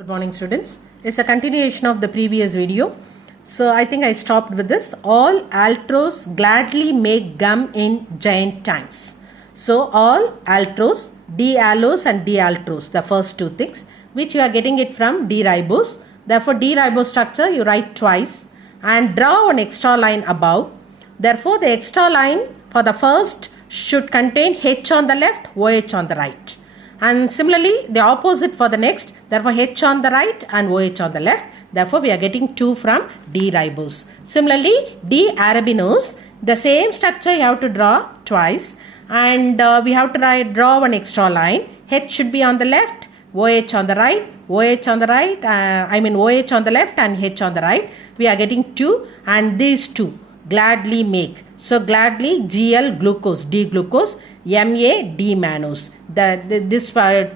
Good morning students. It's a continuation of the previous video. So I think I stopped with this. All altros gladly make gum in giant tanks. So all altros, D-allose and D-altros, the first two things, which you are getting it from D-ribose. Therefore D-ribose structure you write twice and draw an extra line above. Therefore the extra line for the first should contain H on the left, OH on the right. And similarly the opposite for the next, therefore H on the right and OH on the left. Therefore we are getting 2 from D-ribose. Similarly D-arabinose, the same structure you have to draw twice and we have to draw one extra line. H should be on the left, OH on the right, OH on the right, OH on the left and H on the right. We are getting 2 and these two gladly make. So gladly GL glucose, D glucose, MA D mannose. This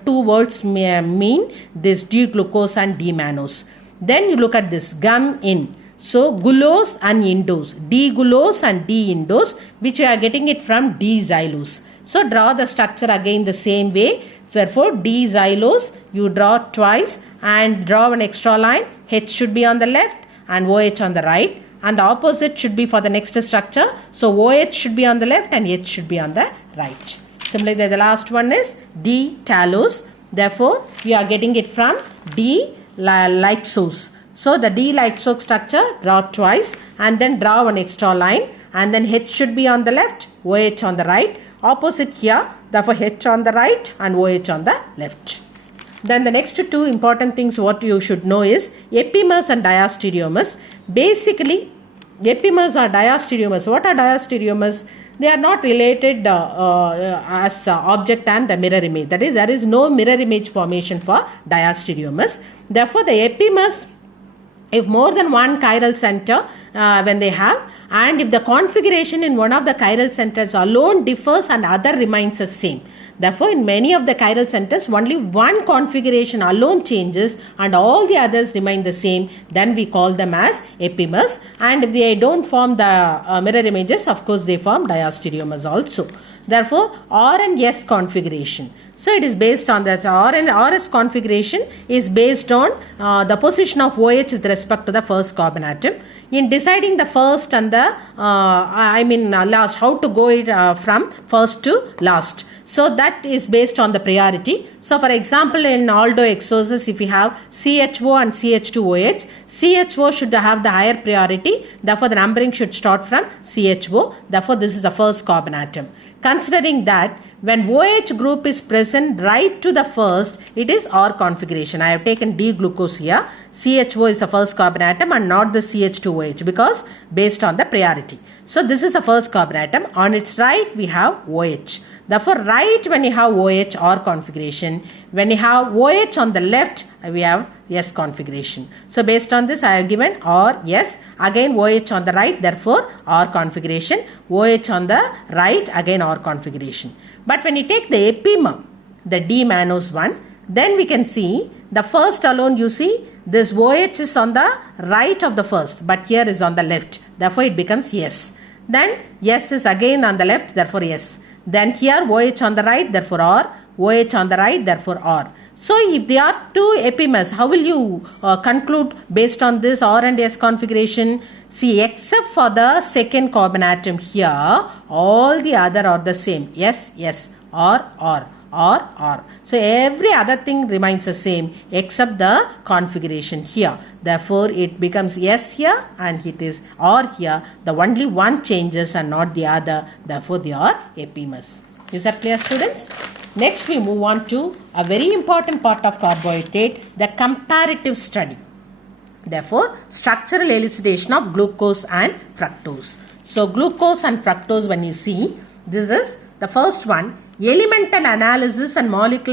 two words mean this D glucose and D mannose. Then you look at this gum in. So gulose and indose, D gulose and D indose, which we are getting it from D xylose. So draw the structure again the same way. Therefore D xylose you draw twice and draw an extra line. H should be on the left and OH on the right. And the opposite should be for the next structure. So OH should be on the left and H should be on the right. Similarly, the last one is D-talose. Therefore, we are getting it from D-lyxose. So the D-lyxose structure, draw twice and then draw one extra line. And then H should be on the left, OH on the right. Opposite here, therefore H on the right and OH on the left. Then the next two important things what you should know is epimers and diastereomers. Basically, epimers are diastereomers. What are diastereomers? They are not related as object and the mirror image. That is, there is no mirror image formation for diastereomers. Therefore, the epimers, if more than one chiral center when they have, and if the configuration in one of the chiral centers alone differs and other remains the same. Therefore, in many of the chiral centers, only one configuration alone changes and all the others remain the same. Then we call them as epimers. And if they don't form the mirror images, of course, they form diastereomers also. Therefore, R and S configuration. So it is based on that. R and RS configuration is based on the position of OH with respect to the first carbon atom. In deciding the first and the last, how to go it from first to last. So that is based on the priority. So for example, in aldohexoses, if we have CHO and CH2OH, CHO should have the higher priority. Therefore, the numbering should start from CHO. Therefore, this is the first carbon atom. Considering that when OH group is present right to the first, it is R configuration. I have taken D glucose here. CHO is the first carbon atom and not the CH2OH because based on the priority. So this is the first carbon atom. On its right, we have OH. Therefore, right when you have OH, R configuration. When you have OH on the left, we have S configuration. So based on this, I have given R, S. Again OH on the right, therefore R configuration. OH on the right, again R configuration. But when you take the epimer, the D mannose one, then we can see the first alone, you see this OH is on the right of the first, but here is on the left. Therefore, it becomes S. Then S is again on the left, therefore S. Then here OH on the right, therefore R. OH on the right, therefore R. So if there are two epimers, how will you conclude based on this R and S configuration? See, except for the second carbon atom here, all the other are the same. S, S, R, R, R, R. So every other thing remains the same except the configuration here. Therefore, it becomes S here and it is R here. The only one changes and not the other. Therefore, they are epimers. Is that clear, students? Next, we move on to a very important part of carbohydrate, the comparative study. Therefore, structural elucidation of glucose and fructose. So, glucose and fructose, when you see, this is the first one, elemental analysis and molecular